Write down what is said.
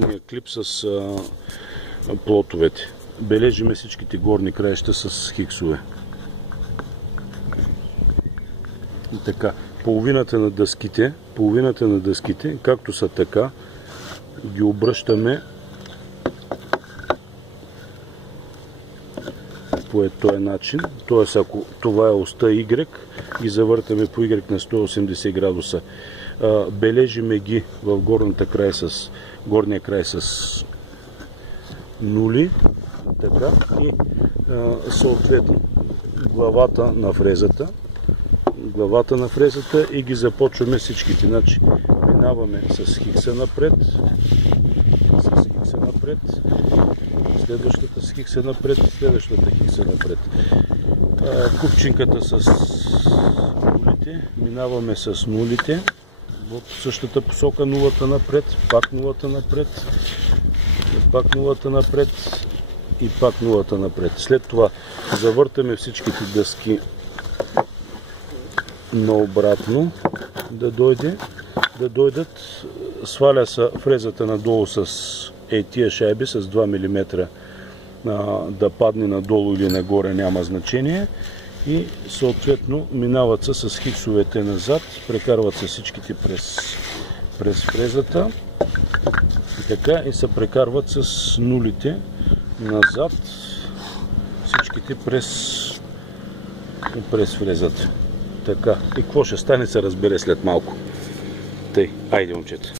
предния клип с плотовете. Бележиме всичките горни краища с хиксове. И така, половината на дъските, както са така, ги обръщаме по този начин. Т.е. ако това е оста Y, ги завъртаме по Y на 180 градуса. Бележиме ги в горния край с нули. Така, и съответно главата на фрезата и ги започваме всичките. Значи, минаваме с хикса напред, следващата с хикса напред, следващата хикса напред. Купчинката с нулите, минаваме с нулите в същата посока, нулата напред, пак нулата напред, пак нулата напред и пак нулата напред. След това завъртаме всичките дъски наобратно да дойдат. Сваля се фрезата надолу с тия шайби с 2 мм да падне надолу или нагоре, няма значение. И съответно минават се с хиксовете назад, прекарват се всичките през фрезата. И така, и се прекарват с нулите назад, всичките през фрезата. Така, и какво ще стане, се разбере след малко. Тъй, айде, момчета.